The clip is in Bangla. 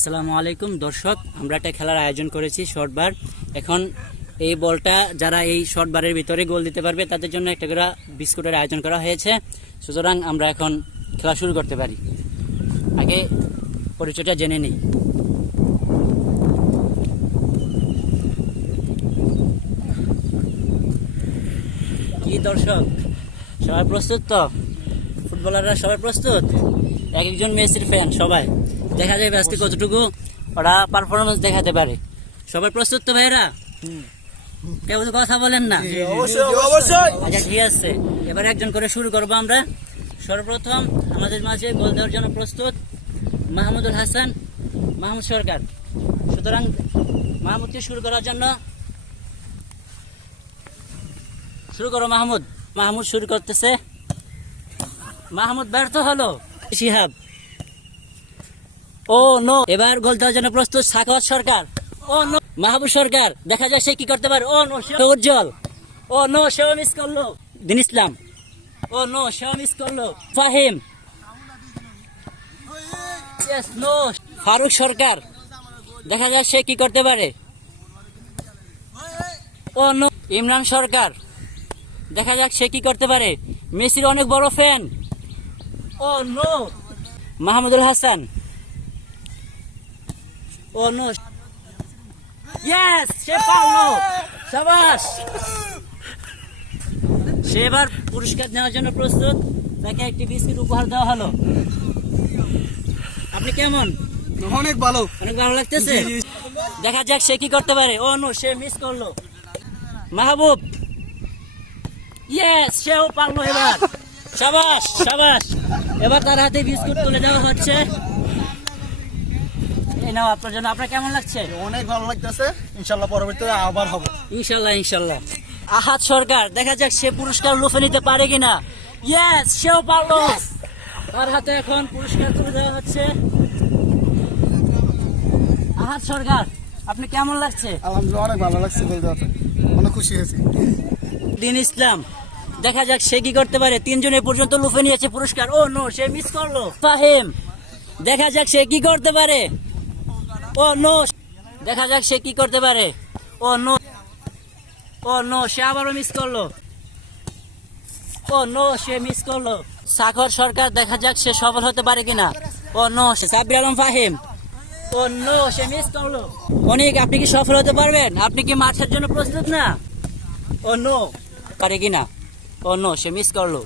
আসসালামু আলাইকুম দর্শক, আমরা একটা খেলার আয়োজন করেছি শর্ট বার। এখন এই বলটা যারা এই শর্ট বারের ভিতরে গোল দিতে পারবে তাদের জন্য একটা করে বিস্কুটের আয়োজন করা হয়েছে। সুতরাং আমরা এখন খেলা শুরু করতে পারি। আগে পরিচয়টা জেনে নিই। কি দর্শক, সবাই প্রস্তুত তো? ফুটবলাররা সবাই প্রস্তুত? এক একজন মেসির ফ্যান, সবাই দেখা যাবে আজকে কতটুকু ওরা পারফরমেন্স দেখাতে পারে। সবাই প্রস্তুত তো ভাইরা? কেউ তো কথা বলেন না? আচ্ছা ঠিক আছে, এবার একজন করে শুরু করবো আমরা। সর্বপ্রথম আমাদের মাঝে গোল দেওয়ার জন্য প্রস্তুত মাহমুদুল হাসান, মাহমুদ সরকার। সুতরাং মাহমুদকে শুরু করার জন্য শুরু করো মাহমুদ। মাহমুদ শুরু করতেছে। মাহমুদ ব্যর্থ হলো। শিহাব, ও নো। এবার গোল দেওয়ার জন্য প্রস্তুত সাখাওয়াত সরকার। ও নো। মাহবুব সরকার, দেখা যায় সে কি করতে পারে। ও নো। উজ্জ্বল, ও নো, সেও মিস করলো। দিন ইসলাম, ও নো, সেও মিস করলো। ফাহিম, নো। ফারুক সরকার, দেখা যায় সে কি করতে পারে। ও নো। ইমরান সরকার, দেখা যাক সে কি করতে পারে। মেসির অনেক বড় ফ্যান। ও নো। মাহমুদুল হাসান, ও নো। ইয়েস, সে পারলো। শাবাশ। সে এবার পুরস্কার নেওয়ার জন্য প্রস্তুত। তাকে একটি বিস্কিট উপহার দেওয়া হলো। আপনি কেমন? অনেক ভালো, অনেক ভালো লাগতেছে। দেখা যাক সে কি করতে পারে। ও নো, সে মিস করলো। মাহবুব, ইয়েস, সেও পারলো এবার। শাবাশ শাবাশ। এবার তার হাতে বিস্কুট তুলে দেওয়া হচ্ছে। এই নাও আপনার জন্য। আপনার কেমন লাগছে? অনেক ভালো লাগতেছে। ইনশাল্লাহ পরবর্তীতে আবার হবে। ইনশাল্লাহ ইনশাল্লাহ। আহাদ সরকার, দেখা যাক সে পুরস্কার লুফে নিতে পারে কিনা। ইয়েস, সেও পারলো। তার হাতে এখন পুরস্কার তুলে দেওয়া হচ্ছে। আহাদ সরকার, আপনি কেমন লাগছে? আলহামদুলিল্লাহ অনেক ভালো লাগছে, অনেক খুশি হয়েছি। দিন ইসলাম, দেখা যাক সে কি করতে পারে। তিনজনের পর্যন্ত লুফে নিয়েছে পুরস্কার। ও নো, সে মিস করলো। ফাহিম, দেখা যাক সে কি করতে পারে। ও নো, দেখা যাক সে কি করতে পারে। ও নো, ও নো, সে আবারও মিস করলো। ও নো, সে মিস করলো। সাখর সরকার, দেখা যাক সে সফল হতে পারে কিনা। ও নো। সাব্বির আলম ফাহিম, ও নো, সে মিস করলো। অনেক, আপনি কি সফল হতে পারবেন? আপনি কি মাঠের জন্য প্রস্তুত না? ও নো, পারে কিনা। ও নো, সে মিস করলো।